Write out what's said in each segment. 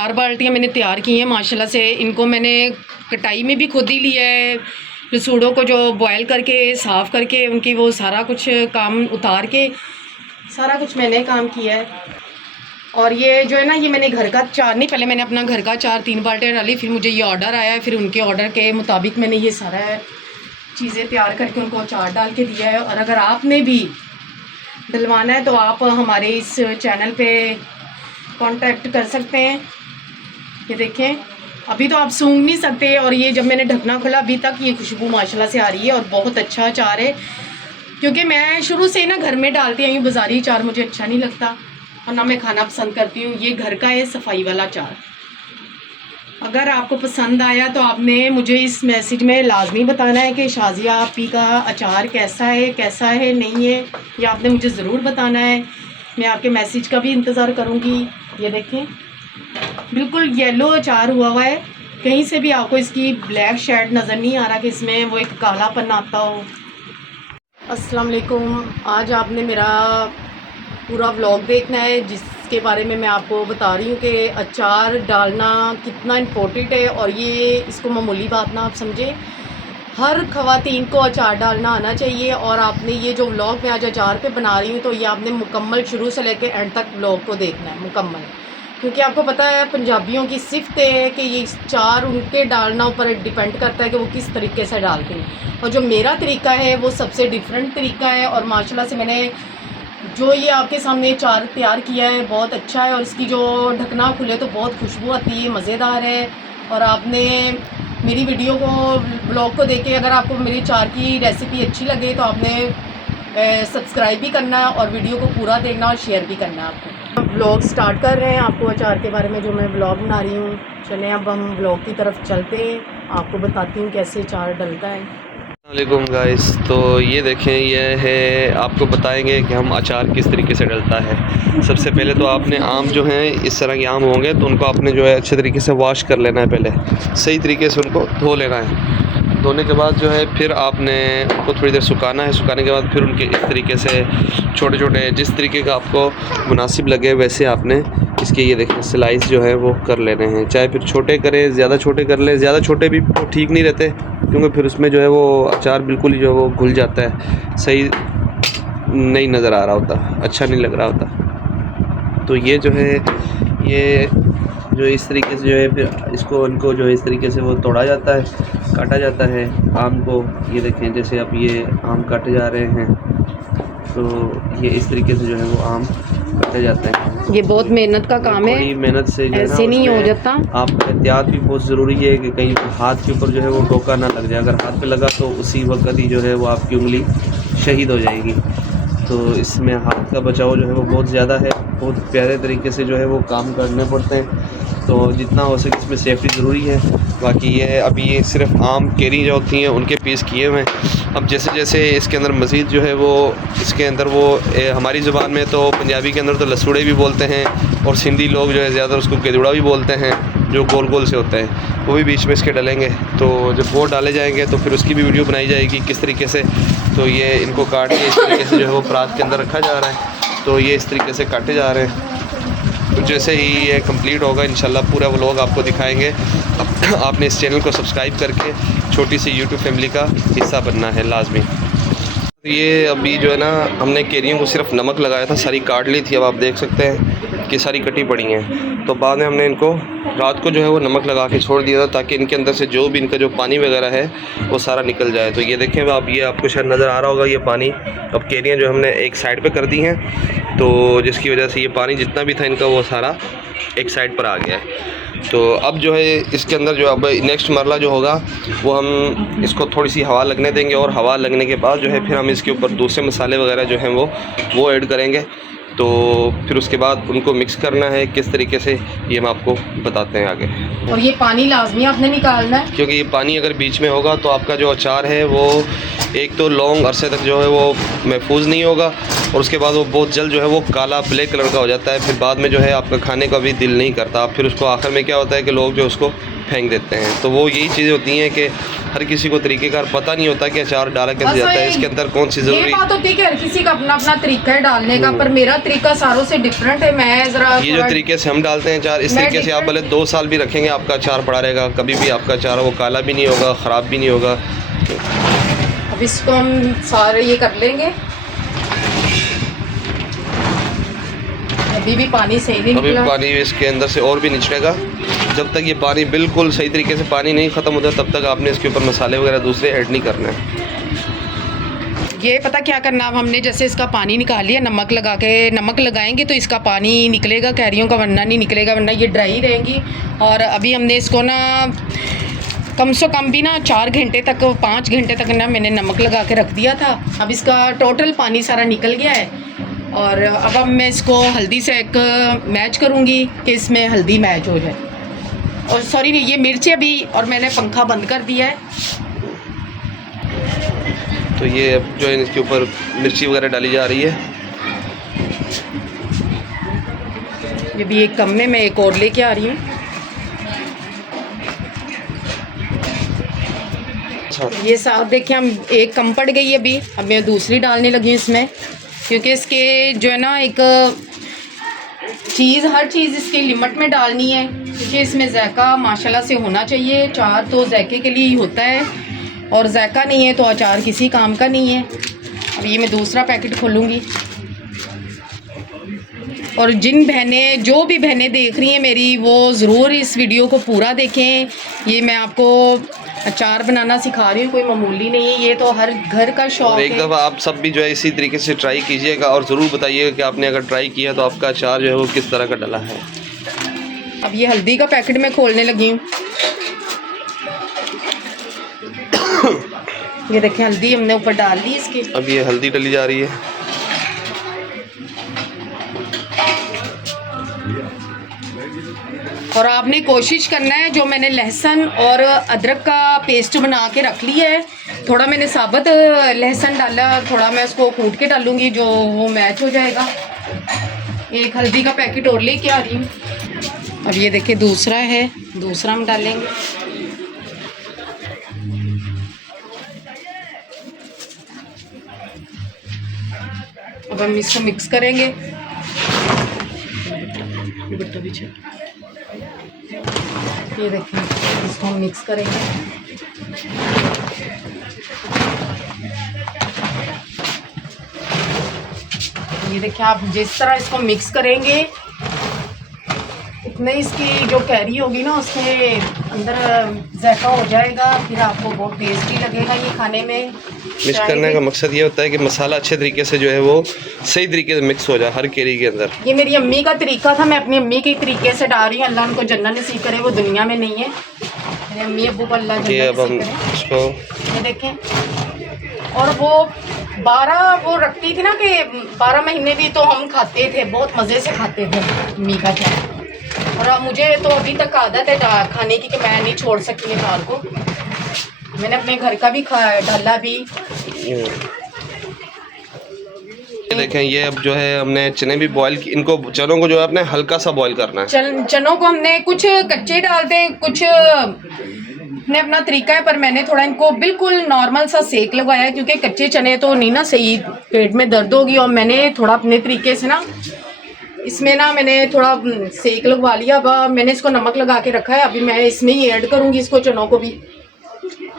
4 बाल्टियाँ मैंने तैयार की हैं माशाल्लाह से। इनको मैंने कटाई में भी खुद ही लिया है, लसूड़ों को जो बॉयल करके साफ़ करके उनकी वो सारा कुछ काम उतार के सारा कुछ मैंने काम किया है। और ये जो है ना, ये मैंने घर का अचार नहीं, पहले मैंने अपना घर का अचार 3 बाल्टियाँ डाली, फिर मुझे ये ऑर्डर आया है, फिर उनके ऑर्डर के मुताबिक मैंने ये सारा चीज़ें तैयार करके उनको अचार डाल के दिया है। और अगर आपने भी डलवाना है तो आप हमारे इस चैनल पे कांटेक्ट कर सकते हैं। ये देखें, अभी तो आप सूंघ नहीं सकते, और ये जब मैंने ढकना खोला अभी तक ये खुशबू माशाल्लाह से आ रही है और बहुत अच्छा अचार है। क्योंकि मैं शुरू से ना घर में डालती आई हूँ, बाज़ारी अचार मुझे अच्छा नहीं लगता और ना मैं खाना पसंद करती हूँ। ये घर का है सफाई वाला अचार। अगर आपको पसंद आया तो आपने मुझे इस मैसेज में लाजमी बताना है कि शाज़िया आपी का अचार कैसा है नहीं है, ये आपने मुझे ज़रूर बताना है। मैं आपके मैसेज का भी इंतज़ार करूँगी। ये देखें, बिल्कुल येलो अचार हुआ है, कहीं से भी आपको इसकी ब्लैक शेड नज़र नहीं आ रहा कि इसमें वो एक कालापन आता हो। अस्सलाम वालेकुम। आज आपने मेरा पूरा व्लॉग देखना है जिसके बारे में मैं आपको बता रही हूँ कि अचार डालना कितना इम्पोर्टेंट है। और ये इसको मामूली बात ना आप समझें, हर ख़वातीन को अचार डालना आना चाहिए। और आपने ये जो व्लॉग मैं आज अचार पे बना रही हूँ तो ये आपने मुकम्मल शुरू से लेकर एंड तक व्लॉग को देखना है मुकम्मल, क्योंकि आपको पता है पंजाबियों की सिफ्त है कि ये अचार उनके डालना ऊपर डिपेंड करता है कि वो किस तरीके से डालते हैं। और जो मेरा तरीका है वो सबसे डिफरेंट तरीका है। और माशाल्लाह से मैंने जो ये आपके सामने अचार तैयार किया है बहुत अच्छा है, और इसकी जो ढकना खुले तो बहुत खुशबू आती है, मज़ेदार है। और आपने मेरी वीडियो को ब्लॉग को देख के अगर आपको मेरी अचार की रेसिपी अच्छी लगे तो आपने सब्सक्राइब भी करना है और वीडियो को पूरा देखना और शेयर भी करना है आपको। ब्लॉग स्टार्ट कर रहे हैं आपको अचार के बारे में जो मैं ब्लॉग बना रही हूँ। चलें अब हम ब्लॉग की तरफ चलते हैं, आपको बताती हूँ कैसे अचार डलता है। अस्सलामुअलैकुम गाइस, तो ये देखें, ये है आपको बताएंगे कि हम अचार किस तरीके से डलता है। सबसे पहले तो आपने आम जो हैं इस तरह के आम होंगे तो उनको आपने जो है अच्छे तरीके से वॉश कर लेना है, पहले सही तरीके से उनको धो लेना है। धोने के बाद जो है फिर आपने उनको थोड़ी देर सुखाना है। सुखाने के बाद फिर उनके इस तरीके से छोटे छोटे जिस तरीके का आपको मुनासिब लगे वैसे आपने इसके ये देखें स्लाइस जो है वो कर लेने हैं। चाहे फिर छोटे करें, ज़्यादा छोटे कर लें, ज़्यादा छोटे भी तो ठीक नहीं रहते क्योंकि फिर उसमें जो है वो अचार बिल्कुल ही जो है वो घुल जाता है, सही नहीं नज़र आ रहा होता, अच्छा नहीं लग रहा होता। तो ये जो है ये जो इस तरीके से जो है फिर इसको इनको जो है इस तरीके से वो तोड़ा जाता है, काटा जाता है आम को। ये देखें जैसे अब ये आम काटे जा रहे हैं तो ये इस तरीके से जो है वो आम काटे जाते हैं। ये बहुत मेहनत का काम है, बड़ी मेहनत से जो ऐसे नहीं हो जाता। आपका एहतियात भी बहुत ज़रूरी है कि कहीं हाथ के ऊपर जो है वो टोका ना लग जाए। अगर हाथ पे लगा तो उसी वक्त ही जो है वो आपकी उंगली शहीद हो जाएगी। तो इसमें हाथ का बचाव जो है वो बहुत ज़्यादा है, बहुत प्यारे तरीके से जो है वो काम करने पड़ते हैं। तो जितना हो सके इसमें सेफ्टी ज़रूरी है। बाकी ये अभी ये सिर्फ आम केरी जो होती हैं उनके पीस किए हुए हैं। अब जैसे जैसे इसके अंदर मज़ीद जो है वो इसके अंदर वो हमारी ज़ुबान में तो पंजाबी के अंदर तो लसूड़े भी बोलते हैं और सिंधी लोग जो है ज़्यादा उसको गेदुड़ा भी बोलते हैं, जो गोल गोल से होते हैं, वो भी बीच में इसके डलेंगे। तो जब वो डाले जाएंगे तो फिर उसकी भी वीडियो बनाई जाएगी किस तरीके से। तो ये इनको काट के इस तरीके से जो है वो परात के अंदर रखा जा रहा है। तो ये इस तरीके से काटे जा रहे हैं। तो जैसे ही ये कंप्लीट होगा इंशाल्लाह पूरा व्लॉग आपको दिखाएंगे। आपने इस चैनल को सब्सक्राइब करके छोटी सी यूट्यूब फैमिली का हिस्सा बनना है लाजमी। ये अभी जो है ना हमने केरियों को सिर्फ नमक लगाया था, सारी काट ली थी। अब आप देख सकते हैं कि सारी कटी पड़ी हैं। तो बाद में हमने इनको रात को जो है वो नमक लगा के छोड़ दिया था ताकि इनके अंदर से जो भी इनका जो पानी वगैरह है वो सारा निकल जाए। तो ये देखें आप, ये आपको शायद नज़र आ रहा होगा ये पानी। अब केरियाँ जो हमने एक साइड पे कर दी हैं तो जिसकी वजह से ये पानी जितना भी था इनका वो सारा एक साइड पर आ गया है। तो अब जो है इसके अंदर जो अब नेक्स्ट मरला जो होगा वो हम इसको थोड़ी सी हवा लगने देंगे और हवा लगने के बाद जो है फिर हम इसके ऊपर दूसरे मसाले वगैरह जो हैं वो ऐड करेंगे। तो फिर उसके बाद उनको मिक्स करना है किस तरीके से ये हम आपको बताते हैं आगे। और ये पानी लाजमी आपने निकालना है क्योंकि ये पानी अगर बीच में होगा तो आपका जो अचार है वो एक तो लॉन्ग अरसे तक जो है वो महफूज नहीं होगा, और उसके बाद वो बहुत जल्द जो है वो काला ब्लैक कलर का हो जाता है। फिर बाद में जो है आपका खाने का भी दिल नहीं करता, फिर उसको आखिर में क्या होता है कि लोग जो उसको फेंक देते हैं। तो वो यही चीज़ें होती हैं कि हर किसी को तरीक़ेकार पता नहीं होता कि अचार डाला कैसे जाता है, इसके अंदर कौन सी ज़रूरी। ये बात होती है कि हर किसी का अपना अपना तरीका है डालने का, पर मेरा तरीका सारों से डिफरेंट है। मैं ज़रा ये जो तरीके से हम डालते हैं अचार, इस तरीके से आप भले 2 साल भी रखेंगे आपका अचार पड़ा रहेगा, कभी भी आपका अचार वो काला भी नहीं होगा, ख़राब भी नहीं होगा। अब इसको हम सारे ये कर लेंगे। अभी भी पानी सही नहीं अभी निकला, पानी इसके अंदर से और भी निचलेगा। जब तक ये पानी बिल्कुल सही तरीके से पानी नहीं ख़त्म होता तब तक आपने इसके ऊपर मसाले वगैरह दूसरे ऐड नहीं करना है। ये पता क्या करना, अब हमने जैसे इसका पानी निकाल लिया, नमक लगा के, नमक लगाएंगे तो इसका पानी निकलेगा कैरियों का, वरना नहीं निकलेगा, वरना ये ड्राई रहेंगी। और अभी हमने इसको ना कम से कम भी ना 4 घंटे तक, 5 घंटे तक ना मैंने नमक लगा के रख दिया था। अब इसका टोटल पानी सारा निकल गया है। और अब मैं इसको हल्दी से एक मैच करूँगी कि इसमें हल्दी मैच हो जाए। और सॉरी ये मिर्च अभी, और मैंने पंखा बंद कर दिया है। तो ये अब जो है इसके ऊपर मिर्ची वगैरह डाली जा रही है। ये भी एक कम में मैं एक और लेके आ रही हूँ। ये साथ देखिए, हम एक कम पड़ गई अभी, अब मैं दूसरी डालने लगी हूँ इसमें, क्योंकि इसके जो है ना एक चीज़, हर चीज़ इसकी लिमिट में डालनी है, क्योंकि इसमें जायका माशाल्लाह से होना चाहिए। अचार तो जायके के लिए ही होता है, और जायका नहीं है तो अचार किसी काम का नहीं है। अब ये मैं दूसरा पैकेट खोलूँगी। और जिन बहनें, जो भी बहनें देख रही हैं मेरी, वो ज़रूर इस वीडियो को पूरा देखें। ये मैं आपको अचार बनाना सिखा रही हूँ, कोई मामूली नहीं है, ये तो हर घर का शौक है। एक दफ़ा आप सब भी जो है इसी तरीके से ट्राई कीजिएगा, और ज़रूर बताइएगा कि आपने अगर ट्राई किया तो आपका अचार जो है वो किस तरह का डला है। अब ये हल्दी का पैकेट मैं खोलने लगी हूँ। ये देखें, हल्दी हमने ऊपर डाल दी इसकी। अब ये हल्दी डली जा रही है। और आपने कोशिश करना है, जो मैंने लहसुन और अदरक का पेस्ट बना के रख लिया है, थोड़ा मैंने साबुत लहसुन डाला, थोड़ा मैं उसको कूट के डालूंगी, जो वो मैच हो जाएगा। एक हल्दी का पैकेट और लेके आ रही हूँ। अब ये देखिए दूसरा है, दूसरा हम डालेंगे। अब हम इसको मिक्स करेंगे। ये देखिए, इसको हम मिक्स करेंगे। ये देखिए, आप जिस तरह इसको मिक्स करेंगे उतने इसकी जो कैरी होगी ना उसके अंदर जायका हो जाएगा, फिर आपको बहुत टेस्टी लगेगा ये खाने में। मिक्स करने का मकसद ये होता है कि मसाला अच्छे तरीके से जो है वो सही तरीके से मिक्स हो जाए हर कैरी के अंदर। ये मेरी अम्मी का तरीका था, मैं अपनी अम्मी के तरीके से डाल रही हूँ। अल्लाह उनको जन्नत नसीब करे, वो दुनिया में नहीं है। मेरे अम्मी अब्बू को अल्लाह ये अब हम जन्नत नसीब इसको करे। ये देखें, और वो 12 वो रखती थी ना कि 12 महीने भी तो हम खाते थे, बहुत मज़े से खाते थे अम्मी का चाय। और अब मुझे तो अभी तक आदत है खाने की कि मैं नहीं छोड़ सकती दाल को। मैंने अपने घर का भी डाला भी। ये देखें, ये अब जो है हमने चने भी बॉईल की, इनको चनों को जो है अपने हल्का सा बॉईल करना है। चनों को हमने कुछ कच्चे डालते हैं, कुछ ने अपना तरीका है, पर मैंने थोड़ा इनको बिल्कुल नॉर्मल सा सेक लगवाया, क्योंकि कच्चे चने तो नहीं ना सही, पेट में दर्द होगी। और मैंने थोड़ा अपने तरीके से ना इसमें ना मैंने थोड़ा सेक लगवा लिया। अब मैंने इसको नमक लगा के रखा है, अभी मैं इसमें ही ऐड करूँगी इसको, चनों को भी।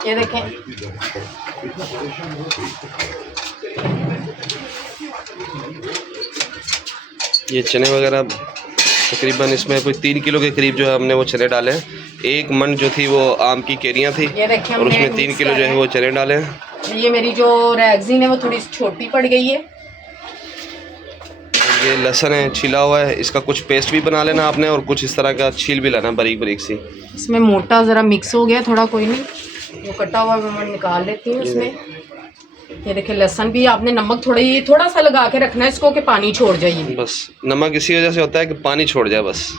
ये देखें, ये चने वगैरह तकरीबन इसमें कोई 3 किलो के करीब जो है हमने वो चने डाले हैं। 1 मन जो थी वो आम की केरियाँ थी, और उसमें 3 किलो जो है वो चने डाले हैं। ये मेरी जो रैगजीन है वो थोड़ी छोटी पड़ गई है। ये लहसुन है छिला हुआ है, इसका कुछ पेस्ट भी बना लेना आपने, और कुछ इस तरह का छील भी लाना बारीक बारीक सी। इसमें मोटा ज़रा मिक्स हो गया थोड़ा, कोई नहीं, वो कटा हुआ मैं निकाल लेती हूँ इसमें। ये देखिए, लहसुन भी आपने नमक थोड़ा सा लगा के रखना है इसको कि पानी छोड़ जाए। बस नमक इसी वजह से होता है कि पानी छोड़ जाए बस।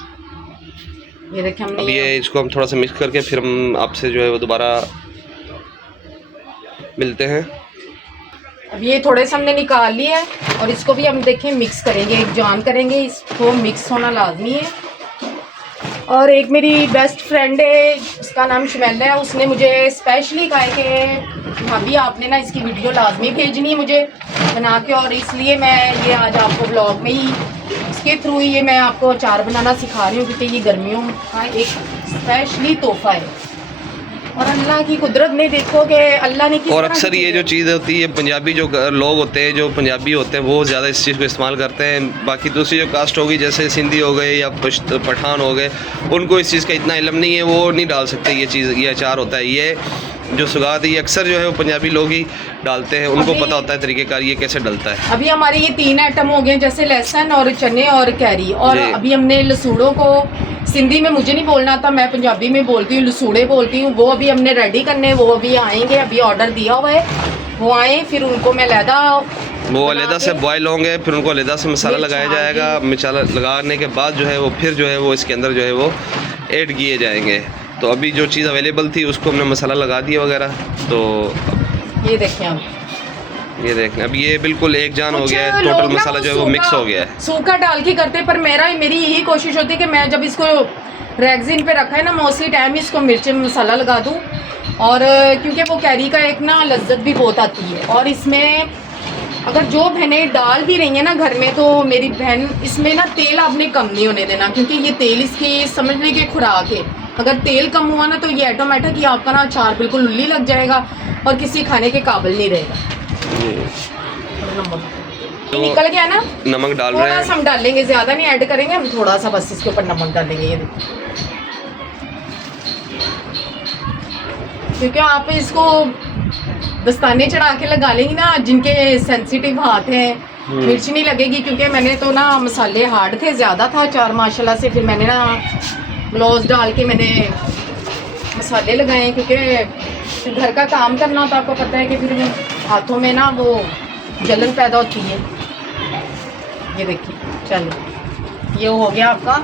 ये देखिए, हमने अब ये इसको हम थोड़ा सा मिक्स करके फिर हम आपसे जो है वो दोबारा मिलते हैं। अब ये थोड़े से हमने निकाल लिया है और इसको भी हम देखें मिक्स करेंगे, एक जान करेंगे, इसको मिक्स होना लाजमी है। और एक मेरी बेस्ट फ्रेंड है, उसका नाम शुमैला है, उसने मुझे स्पेशली कहा है कि भाभी आपने ना इसकी वीडियो लाजमी भेजनी है मुझे बना के, और इसलिए मैं ये आज आपको ब्लॉग में ही इसके थ्रू ही ये मैं आपको अचार बनाना सिखा रही हूँ, क्योंकि ये गर्मियों का एक स्पेशली तोहफ़ा है। और अल्लाह की कुदरत में देखो कि अल्लाह ने किस और तरह अक्सर की ये जो चीज़ होती है, पंजाबी जो लोग होते हैं, जो पंजाबी होते हैं, वो ज़्यादा इस चीज़ को इस्तेमाल करते हैं। बाकी दूसरी जो कास्ट होगी, जैसे सिंधी हो गए या पठान हो गए, उनको इस चीज़ का इतना इल्म नहीं है, वो नहीं डाल सकते ये चीज़। ये अचार होता है, ये जो सुगात है, ये अक्सर जो है वो पंजाबी लोग ही डालते हैं, उनको पता होता है तरीक़ेकार ये कैसे डलता है। अभी हमारे ये 3 आइटम हो गए, जैसे लहसुन और चने और कैरी, और अभी हमने लसूड़ों को, सिंधी में मुझे नहीं बोलना था, मैं पंजाबी में बोलती हूँ, लसूड़े बोलती हूँ, वो अभी हमने रेडी करने, वो अभी आएंगे, अभी ऑर्डर दिया हुआ है, वो आए फिर उनको मैं लहदा वो अलहदा से बॉयल होंगे, फिर उनको अलहदा से मसाला लगाया जाएगा। मसाला लगाने के बाद जो है वो फिर जो है वो इसके अंदर जो है वो ऐड किए जाएंगे। तो अभी जो चीज़ अवेलेबल थी उसको हमने मसाला लगा दिया वगैरह। तो ये देखें आप, ये देखें अब ये बिल्कुल एक जान हो गया है, टोटल मसाला जो है वो मिक्स हो गया है। सूखा डाल के करते, पर मेरी यही कोशिश होती है कि मैं जब इसको रेगजीन पे रखा है ना, मोस्टली टाइम इसको मिर्च मसाला लगा दूँ, और क्योंकि वो कैरी का एक ना लज्जत भी बहुत आती है। और इसमें अगर जो बहनें डाल भी रही हैं ना घर में, तो मेरी बहन इसमें ना तेल आपने कम नहीं होने देना, क्योंकि ये तेल इसकी समझने की खुराक है। अगर तेल कम हुआ ना तो ये ऑटोमेटिक ही आपका ना अचार बिल्कुल उल्ली लग जाएगा और किसी खाने के काबिल नहीं रहेगा। तो निकल गया ना, नमक डाल रहे थोड़ा हैं, सा हम डालेंगे, ज़्यादा नहीं ऐड करेंगे हम, थोड़ा सा बस इसके ऊपर नमक डालेंगे। ये देखो, क्योंकि आप इसको दस्ताने चढ़ा के लगा लेंगी ना, जिनके सेंसिटिव हाथ हैं, मिर्च नहीं लगेगी। क्योंकि मैंने तो ना मसाले हार्ड थे, ज़्यादा था अचार माशाल्लाह से, फिर मैंने ना ग्लव्स डाल के मैंने मसाले लगाए, क्योंकि घर का काम करना तो आपको पता है कि फिर हाथों में ना वो जलन पैदा होती है। ये देखिए, चलो ये हो गया आपका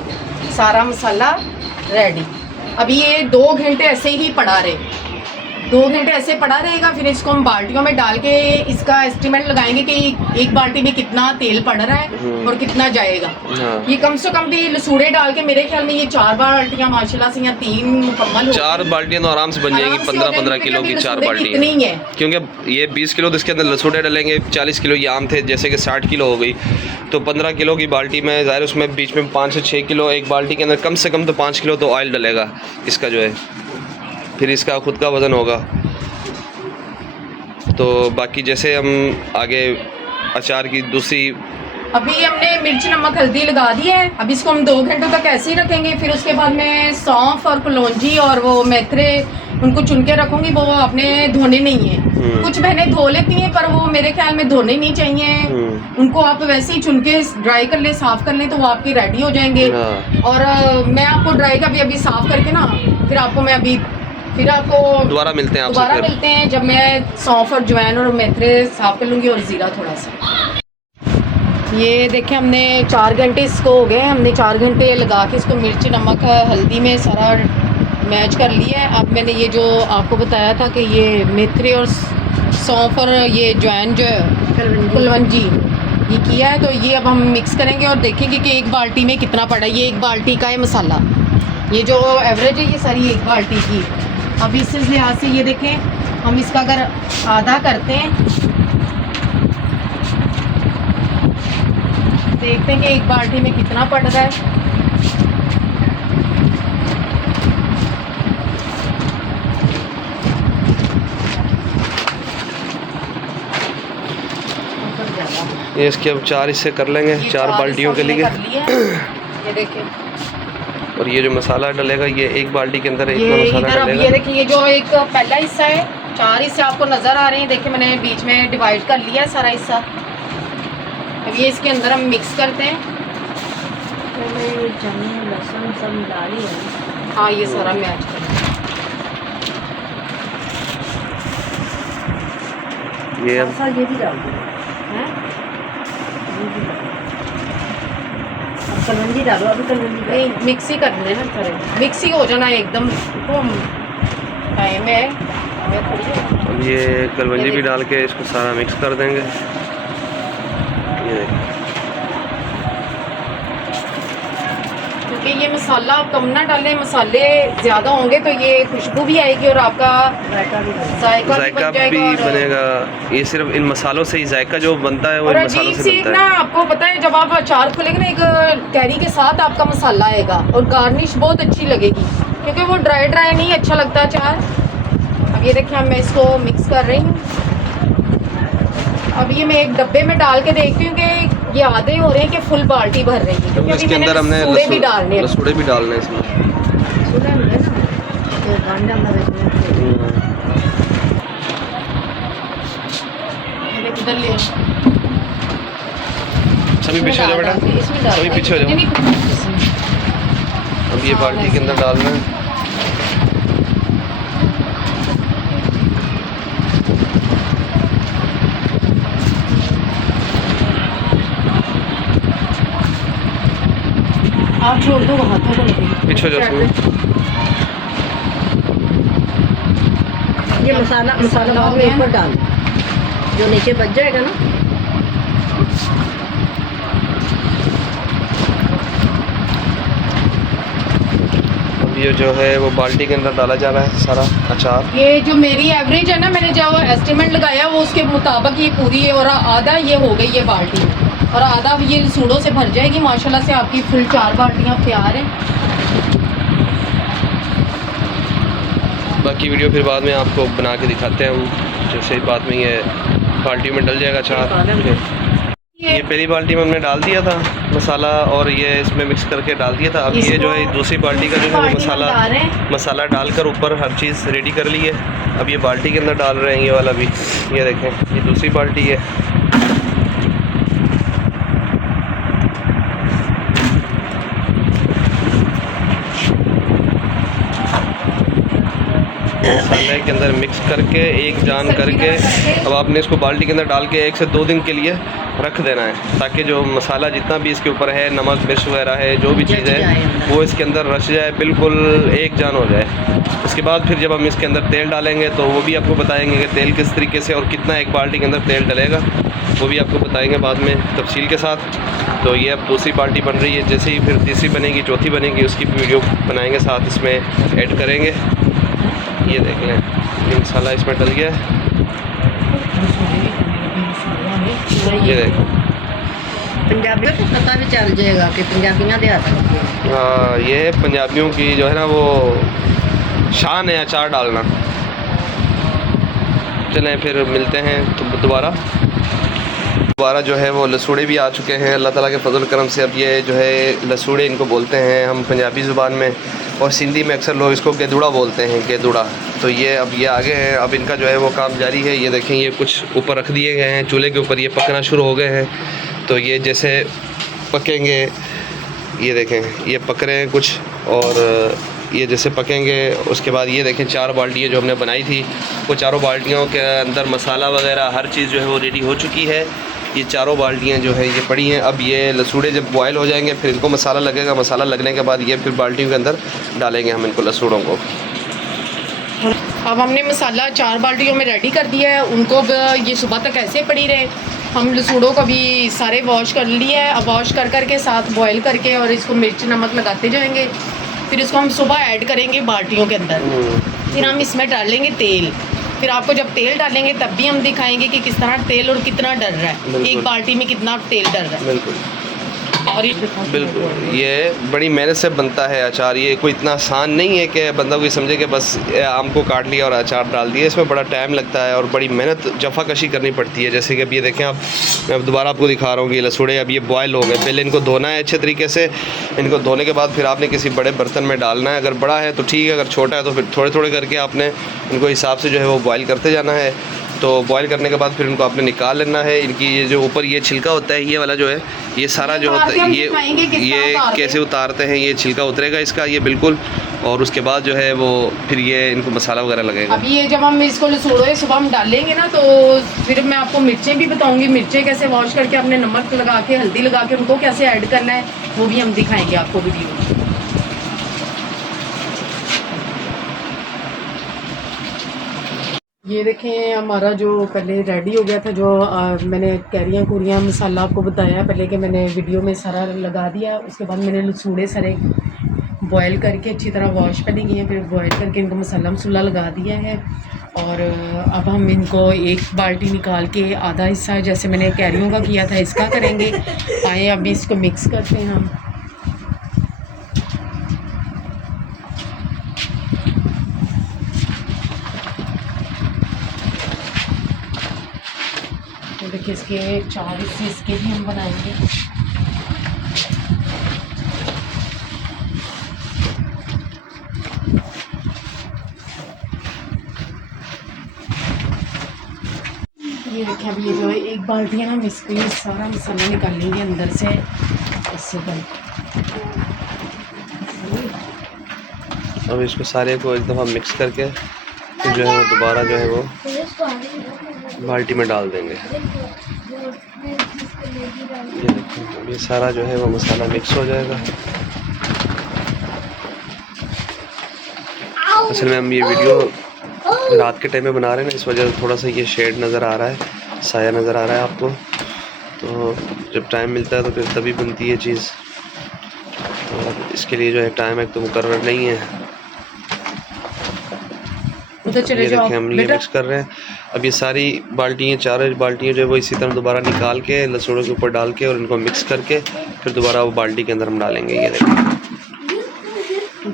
सारा मसाला रेडी। अभी ये 2 घंटे ऐसे ही पड़ा रहे, 2 घंटे ऐसे पड़ा रहेगा। फिर इसको हम बाल्टियों में डाल के इसका एस्टिमेट लगाएंगे कि एक बाल्टी में कितना तेल पड़ रहा है और कितना जाएगा। ये कम से कम भी लसूड़े डाल के मेरे ख्याल में ये 4 बाल्टियाँ माशाल्लाह से, या 3 मुकम्मल हो। 4 बाल्टियाँ तो आराम से बन जाएंगी, 15-15 किलो की 4 बाल्टी नहीं है, क्योंकि ये 20 किलो तो इसके अंदर लसूड़े डलेंगे, 40 किलो ये आम थे, जैसे कि 60 किलो हो गई, तो 15 किलो की बाल्टी में ज़ाहिर उसमें बीच में 5 से 6 किलो, एक बाल्टी के अंदर कम से कम तो 5 किलो तो ऑयल डलेगा इसका जो है, फिर इसका खुद का वज़न होगा। तो बाकी जैसे हम आगे अचार की दूसरी, अभी हमने मिर्च नमक हल्दी लगा दी है, अब इसको हम 2 घंटों तक ऐसे ही रखेंगे। फिर उसके बाद मैं सौंफ और कलौंजी और वो मेथरे उनको चुन के रखूँगी, वो आपने धोने नहीं है। कुछ बहनें धो लेती हैं, पर वो मेरे ख्याल में धोने नहीं चाहिए, उनको आप वैसे ही चुन के ड्राई कर ले, साफ़ कर लें, तो वो आपकी रेडी हो जाएंगे। और मैं आपको ड्राई का भी अभी साफ़ करके ना, फिर आपको दोबारा मिलते हैं जब मैं सौंफ और जवैन और मेथरे साफ़ कर लूँगी, और ज़ीरा थोड़ा सा। ये देखें, हमने 4 घंटे इसको हो गए, हमने 4 घंटे लगा के इसको मिर्च नमक हल्दी में सारा मैच कर लिया है। अब मैंने ये जो आपको बताया था कि ये मेथरे और सौंफ और ये जवैन जो है कलवंजी ये किया है, तो ये अब हम मिक्स करेंगे और देखेंगे कि एक बाल्टी में कितना पड़ा। ये 1 बाल्टी का है मसाला, ये जो एवरेज है ये सारी 1 बाल्टी की। अब इस लिहाज से ये देखें, हम इसका अगर आधा करते हैं, देखते हैं कि 1 बाल्टी में कितना पड़ रहा है। ये इसके अब 4 हिस्से कर लेंगे, 4 बाल्टियों के लिए। ये देखिए, और ये जो मसाला डलेगा ये 1 बाल्टी के अंदर इतना मसाला डलेगा। ये देखिए, ये जो एक पहला हिस्सा है, 4 हिस्से आपको नज़र आ रहे हैं, देखिए मैंने बीच में डिवाइड कर लिया है सारा हिस्सा। अब ये इसके अंदर हम मिक्स करते हैं। लहसुन सब डाली है। हाँ, ये सारा मैच करते हैं। ये भी डाल दो, कलौंजी डालो, अभी कलौंजी नहीं, मिक्सी करना है ना, मिक्सी हो जाना एकदम टाइम है। अब ये कलवंजी भी डाल के इसको सारा मिक्स कर देंगे। ये देखिए, क्योंकि ये मसाला आप कम ना डालें, मसाले ज़्यादा होंगे तो ये खुशबू भी आएगी और आपका रायता भी बन जायका जायका बन भी जाएगा और बनेगा। ये सिर्फ इन मसालों से ही जायका जो बनता है वो और इन मसालों अजीब से सी बनता ना, है। आपको पता है जब आप अचार खोलेंगे ना, एक कैरी के साथ आपका मसाला आएगा और गार्निश बहुत अच्छी लगेगी, क्योंकि वो ड्राई ड्राई नहीं अच्छा लगता अचार। अब ये देखिए, मैं इसको मिक्स कर रही हूँ। अब ये मैं एक डब्बे में डाल के देखती हूँ कि ये आधे हो रहे हैं कि फुल बाल्टी भर रही है, क्योंकि अभी इसके अंदर हमने लसूड़े भी डालने हैं। लसूड़े भी डालने हैं इसमें। सुना नहीं है ना, तो गांजा मदद ये देख, इधर ले आओ। सभी पीछे हो जाओ बेटा, इसमें डाल सभी पीछे हो जाओ। नहीं, नहीं, इसमें। अब ये बाल्टी के अंदर डालना है। आप छोड़ दो, हाथों को लगेगी। पीछे हो जाओ सभी। ये मसाला मसाला हो बाद में गया ऊपर डाल, जो नीचे बच जाएगा ना। अब ये जो है वो बाल्टी के अंदर डाला जा रहा है सारा अचार। ये जो मेरी एवरेज है ना, मैंने जो एस्टिमेट लगाया वो उसके मुताबिक ये पूरी है, और आधा ये हो गई है बाल्टी, और आधा ये लसूड़ों से भर जाएगी। माशाल्लाह से आपकी फुल 4 बाल्टियाँ तैयार हैं। बाकी वीडियो फिर बाद में आपको बना के दिखाते हैं हम, जैसे बाद में ये बाल्टी में डल जाएगा अचार। ये पहली बाल्टी में हमने डाल दिया था मसाला और ये इसमें मिक्स करके डाल दिया था। अब ये जो है दूसरी बाल्टी का जो है वो मसाला डालकर ऊपर हर चीज़ रेडी कर ली है। अब ये बाल्टी के अंदर डाल रहे हैं ये वाला भी। ये देखें, ये दूसरी बाल्टी है। मसाले के अंदर मिक्स करके एक जान करके अब आपने इसको बाल्टी के अंदर डाल के 1 से 2 दिन के लिए रख देना है, ताकि जो मसाला जितना भी इसके ऊपर है, नमक मिर्च वगैरह है, जो भी चीज़ है वो इसके अंदर रच जाए, बिल्कुल एक जान हो जाए। उसके बाद फिर जब हम इसके अंदर तेल डालेंगे तो वो भी आपको बताएंगे कि तेल किस तरीके से और कितना एक बाल्टी के अंदर तेल डलेगा, वो भी आपको बताएंगे बाद में तफसील के साथ। तो ये अब दूसरी बाल्टी बन रही है, जैसे ही फिर तीसरी बनेगी, चौथी बनेगी, उसकी भी वीडियो बनाएंगे, साथ इसमें ऐड करेंगे। ये देख लें, ये मसाला इसमें डल गया है। ये देखो, पंजाबियों को पता भी चल जाएगा कि पंजाबियां दे हाथ लगे। हाँ, ये पंजाबियों की जो है ना वो शान है अचार डालना। चलें फिर मिलते हैं तो दोबारा जो है वो लसूड़े भी आ चुके हैं अल्लाह ताला के फजल करम से। अब ये जो है लसूड़े इनको बोलते हैं हम पंजाबी ज़ुबान में, और सिंधी में अक्सर लोग इसको गेदुड़ा बोलते हैं, गेदुड़ा। तो ये अब ये आगे हैं, अब इनका जो है वो काम जारी है। ये देखें, ये कुछ ऊपर रख दिए गए हैं चूल्हे के ऊपर, ये पकना शुरू हो गए हैं। तो ये जैसे पकेंगे, ये देखें ये पक रहे हैं कुछ, और ये जैसे पकेंगे उसके बाद ये देखें 4 बाल्टियाँ जो हमने बनाई थी, वो चारों बाल्टियों के अंदर मसाला वगैरह हर चीज़ जो है वो रेडी हो चुकी है। ये चारों बाल्टियाँ जो है ये पड़ी हैं। अब ये लसूड़े जब बॉयल हो जाएंगे फिर इनको मसाला लगेगा, मसाला लगने के बाद ये फिर बाल्टियों के अंदर डालेंगे हम इनको लसूड़ों को। अब हमने मसाला 4 बाल्टियों में रेडी कर दिया है, उनको ये सुबह तक ऐसे पड़ी रहे। हम लसूड़ों को भी सारे वॉश कर लिए है, अब वॉश कर के साथ बॉयल करके और इसको मिर्च नमक लगाते जाएंगे। फिर इसको हम सुबह ऐड करेंगे बाल्टियों के अंदर, फिर हम इसमें डालेंगे तेल। फिर आपको जब तेल डालेंगे तब भी हम दिखाएंगे कि किस तरह तेल और कितना डल रहा है, एक बाल्टी में कितना तेल डल रहा है। बिल्कुल और बिल्कुल, ये बड़ी मेहनत से बनता है अचार। ये कोई इतना आसान नहीं है कि बंदा कोई समझे कि बस आम को काट लिया और अचार डाल दिया। इसमें बड़ा टाइम लगता है और बड़ी मेहनत जफाकशी करनी पड़ती है। जैसे कि अब ये देखें आप, मैं अब दोबारा आपको दिखा रहा हूँ कि ये लसूड़े अब ये बॉयल हो गए। पहले इनको धोना है अच्छे तरीके से, इनको धोने के बाद फिर आपने किसी बड़े बर्तन में डालना है। अगर बड़ा है तो ठीक है, अगर छोटा है तो फिर थोड़े थोड़े करके आपने इनको हिसाब से जो है वो बॉयल करते जाना है। तो बॉयल करने के बाद फिर इनको आपने निकाल लेना है। इनकी ये जो ऊपर ये छिलका होता है, ये वाला जो है, ये सारा जो होता है, ये कैसे उतारते हैं, ये छिलका उतरेगा इसका, ये बिल्कुल। और उसके बाद जो है वो फिर ये इनको मसाला वगैरह लगेगा। अभी ये जब हम इसको लसूड़े सुबह हम डालेंगे ना, तो फिर मैं आपको मिर्चें भी बताऊंगी, मिर्चें कैसे वॉश करके अपने नमक लगा के हल्दी लगा के उनको कैसे ऐड करना है, वो भी हम दिखाएंगे आपको वीडियो में। ये देखें हमारा जो पहले रेडी हो गया था, जो मैंने कैरियाँ कुरियाँ मसाला आपको बताया पहले कि मैंने वीडियो में सारा लगा दिया। उसके बाद मैंने लसूड़े सारे बॉयल करके अच्छी तरह वॉश करने किए, फिर बॉयल करके इनको मसाला मसूला लगा दिया है। और अब हम इनको एक बाल्टी निकाल के आधा हिस्सा जैसे मैंने कैरियों का किया था इसका करेंगे। आए अभी इसको मिक्स करते हैं हम। तो देखिए इसके 4 हिस्से इसके भी हम बनाएंगे। ये देखिए अभी ये जो है एक बाल्टी है ना, हम इसके सारा मसाला निकालेंगे अंदर से इससे बन। अब इसको सारे को एक दफ़ा मिक्स करके फिर जो है वो दोबारा जो है वो बाल्टी में डाल देंगे। ये देखो अब ये सारा जो है वो मसाला मिक्स हो जाएगा। असल में हम ये वीडियो रात के टाइम में बना रहे हैं ना, इस वजह से थोड़ा सा ये शेड नज़र आ रहा है, साया नज़र आ रहा है आपको। तो जब टाइम मिलता है तो फिर तभी बनती है चीज़, और इसके लिए जो है टाइम एक तो मुकर्रर नहीं है। उधर चले ये जाओ देखें हम ये बेटा। मिक्स कर रहे हैं। अब ये सारी बाल्टियाँ 4 बाल्टियाँ जो है वो इसी तरह दोबारा निकाल के लहसुनों के ऊपर डाल के और इनको मिक्स करके फिर दोबारा वो बाल्टी के अंदर हम डालेंगे। ये देखें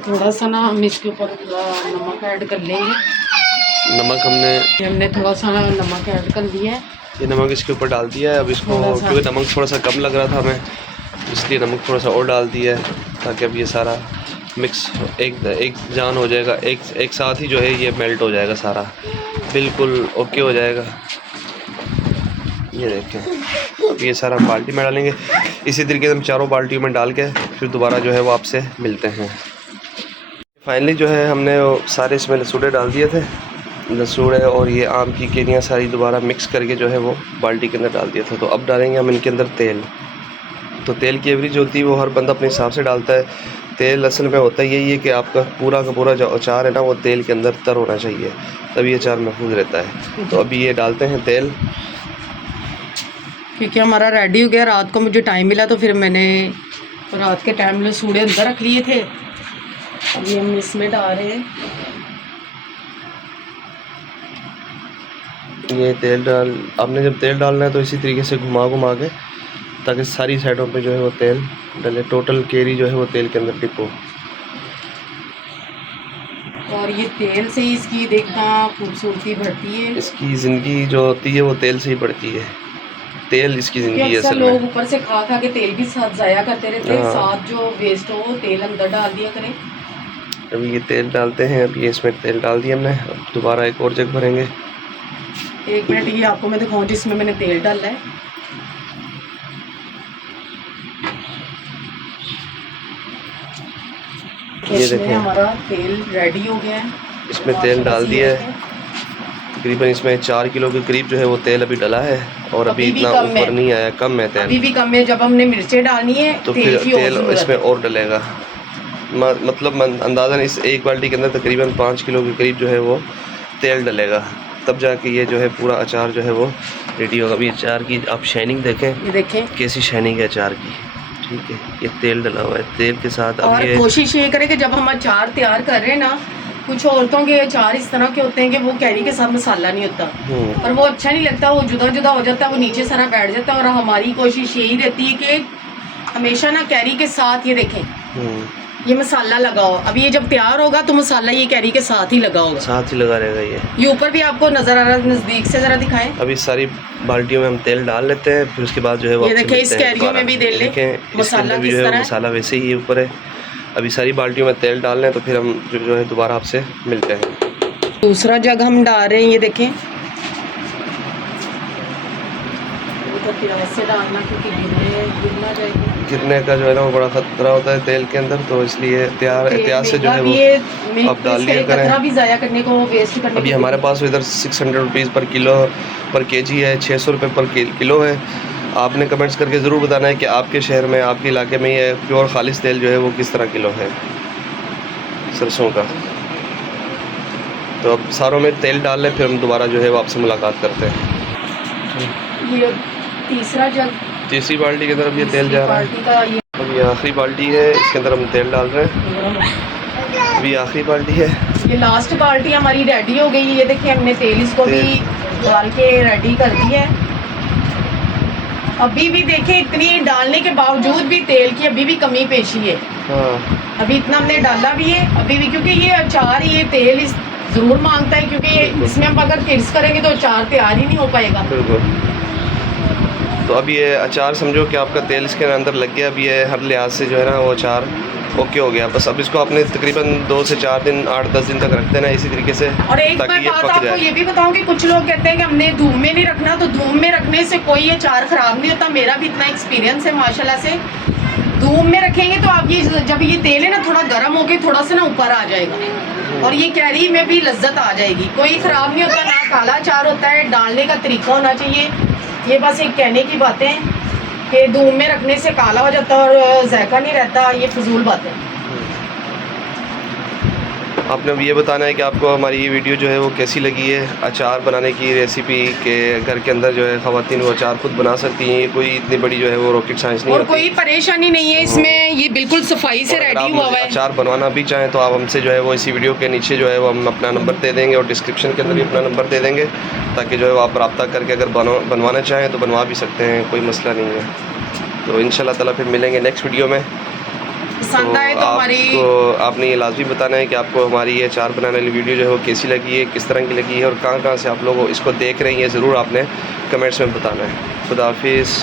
थोड़ा सा ना हम इसके ऊपर नमक ऐड कर लेंगे। नमक हमने थोड़ा सा नमक ऐड कर दिया है। ये नमक इसके ऊपर डाल दिया है। अब इसको क्योंकि नमक थोड़ा सा कम लग रहा था हमें, इसलिए नमक थोड़ा सा और डाल दिया है ताकि अब ये सारा मिक्स एक जान हो जाएगा, एक साथ ही जो है ये मेल्ट हो जाएगा, सारा बिल्कुल ओके हो जाएगा। ये देखें अब ये सारा बाल्टी में डालेंगे। इसी तरीके से हम चारों बाल्टियों में डाल के फिर दोबारा जो है वो आपसे मिलते हैं। फाइनली जो है हमने वो सारे इसमें लसूड़े डाल दिए थे, लसूड़े और ये आम की केनियाँ सारी दोबारा मिक्स करके जो है वो बाल्टी के अंदर डाल दिया था। तो अब डालेंगे हम इनके अंदर तेल। तो तेल की एवरेज होती है वो हर बंदा अपने हिसाब से डालता है। तेल असल में होता यही है कि आपका पूरा का पूरा जो अचार है ना वो तेल के अंदर तर होना चाहिए, तभी अचार महफूज रहता है। तो अभी ये डालते हैं तेल। क्योंकि हमारा रेडी हो गया, रात को मुझे टाइम मिला तो फिर मैंने रात के टाइम लसूड़े अंदर रख लिए थे। अभी हम इसमें डाल रहे हैं। ये तेल डाल, आपने जब तेल डालना है तो इसी तरीके से घुमा घुमा के ताकि सारी साइडों पे जो है वो तेल डले, टोटल केरी जो है वो तेल के अंदर डिप हो। और ये तेल से ही इसकी देखना खूबसूरती बढ़ती है। इसकी ज़िंदगी जो होती है वो तेल से ही बढ़ती है, तेल इसकी ज़िंदगी है अक्सर असल लोग में। ऊपर से खा खा के तेल भी साथ ज़ाया करते रहते हैं, हाँ। साथ जो वेस्ट हो वो तेल अंदर डाल दिया करें। अभी ये तेल डालते हैं। अब ये इसमें तेल डाल दिया हमने। अब दोबारा एक और जग भरेंगे। 1 मिनट ये आपको मैं दिखाऊं जिसमें मैंने तेल डाला है। ये इसमें देखें हमारा तेल रेडी हो गया है। इसमें तेल डाल दिया है। तकरीबन इसमें 4 किलो के करीब जो है वो तेल अभी डला है, और अभी भी इतना कम ऊपर है। नहीं आया, कम है अभी तेल। भी कम है। जब हमने मिर्चें डालनी है तो फिर की और तेल ज़रूरत इसमें है। और डलेगा। मतलब अंदाज़न इस एक बाल्टी के अंदर तकरीबन 5 किलो के करीब जो है वो तेल डलेगा, तब जाके ये जो है पूरा अचार जो है वो रेडी होगा। अभी अचार की आप शाइनिंग देखें, ये देखें कैसी शाइनिंग है अचार की। ठीक है, ये तेल डला हुआ है, तेल के साथ अब और ये कोशिश ये करें कि जब हम अचार तैयार कर रहे हैं ना, कुछ औरतों के अचार इस तरह के होते हैं कि वो कैरी के साथ मसाला नहीं होता और वो अच्छा नहीं लगता, वो जुदा जुदा हो जाता है, वो नीचे सारा बैठ जाता है। और हमारी कोशिश यही रहती है कि हमेशा ना कैरी के साथ ये देखें ये मसाला लगाओ। अब ये जब तैयार होगा तो मसाला ये कैरी के साथ ही लगा होगा, साथ ही लगा रहेगा। ये ऊपर भी आपको नजर आ रहा है, नजदीक से जरा दिखाएं। अभी सारी बाल्टियों में हम तेल डाल लेते हैं, फिर उसके बाद जो है वो ये आपसे देखें, इस मिलते हैं कैरियों में दोबारा। भी तेल ले, देखें, इसके मसाला अंदर भी किस जो है तरह है। मसाला वैसे ही ऊपर है। अभी सारी बाल्टियों में तेल डाल लें तो फिर हम जो है दोबारा आपसे मिलते हैं। दूसरा जग हम डाल रहे हैं, ये देखें। तो फिर ऐसे डालना क्योंकि गिरना जाएगा। गिरने का जो है ना वो बड़ा खतरा होता है तेल के अंदर, तो इसलिए एहतियात से जो है वो आप डाल लिया करें। भी ज़ाया करने को, वेस्ट करने अभी को हमारे पास इधर 600 रुपीज़ पर किलो पर केजी है, 600 रुपये पर किलो है। आपने कमेंट्स करके ज़रूर बताना है कि आपके शहर में, आपके इलाके में ये प्योर खालिश तेल जो है वो किस तरह किलो है सरसों का। तो अब सारों में तेल डाल लें, फिर हम दोबारा जो है वो आपसे मुलाकात करते हैं। ये तीसरा जग, तीसरी बाल्टी के अंदर अब ये तेल जा रहा है। बाल्टी का ये अब ये आखिरी बाल्टी है, इसके अंदर हम तेल डाल रहे हैं। अभी आखिरी बाल्टी है। ये लास्ट बाल्टी हमारी रेडी हो गई। ये देखिए हमने तेल इसको भी डाल के रेडी कर दिया है। अभी भी देखिए इतनी डालने के बावजूद भी तेल की अभी भी कमी पेशी है। हाँ, अभी इतना हमने डाला भी है अभी भी, क्योंकि ये अचार ये तेल इस ज़रूर मांगता है, क्योंकि ये इसमें हम अगर किड्स करेंगे तो अचार तैयार ही नहीं हो पाएगा। बिल्कुल। तो अब ये अचार समझो कि आपका तेल इसके अंदर लग गया। अब ये हर लिहाज से जो है ना वो अचार ओके हो गया। बस अब इसको आपने तकरीबन 2 से 4 दिन 8-10 दिन तक रख देना इसी तरीके से, और एक मैं ताकि ये बात पक आपको जाए। ये भी बताऊं कि कुछ लोग कहते हैं कि हमने धूप में नहीं रखना, तो धूप में रखने से कोई अचार ख़राब नहीं होता। मेरा भी इतना एक्सपीरियंस है माशाल्लाह से। धूप में रखेंगे तो आप ये जब ये तेल है ना थोड़ा गर्म होके थोड़ा सा ना ऊपर आ जाएगा, और ये कैरी में भी लज्जत आ जाएगी। कोई ख़राब नहीं होता, ना काला अचार होता है। डालने का तरीका होना चाहिए। ये बस एक कहने की बातें हैं कि धूप में रखने से काला हो जाता है और जायका नहीं रहता, ये फजूल बातें हैं। आपने अब ये बताना है कि आपको हमारी ये वीडियो जो है वो कैसी लगी है। अचार बनाने की रेसिपी के घर के अंदर जो है ख़वातीन वो अचार खुद बना सकती हैं। ये कोई इतनी बड़ी जो है वो रॉकेट साइंस नहीं और होती। कोई परेशानी नहीं है इसमें, ये बिल्कुल सफाई से और अगर रेडी आप हुआ हुआ है। अचार बनवाना भी चाहें तो आप हमसे जो है वो इसी वीडियो के नीचे जो है वो हम अपना नंबर दे देंगे, और डिस्क्रिप्शन के अंदर भी अपना नंबर दे देंगे, ताकि जो है वो आप रब्ता करके अगर बनवाना चाहें तो बनवा भी सकते हैं, कोई मसला नहीं है। तो इंशाल्लाह ताला फिर मिलेंगे नेक्स्ट वीडियो में। पसंद आए तो हमारी आपने ये लाजमी बताना है कि आपको हमारी ये अचार बनाने वाली वीडियो जो है वो कैसी लगी है, किस तरह की लगी है, और कहाँ से आप लोग इसको देख रहे हैं, ये ज़रूर आपने कमेंट्स में बताना है। खुदा हाफिज़।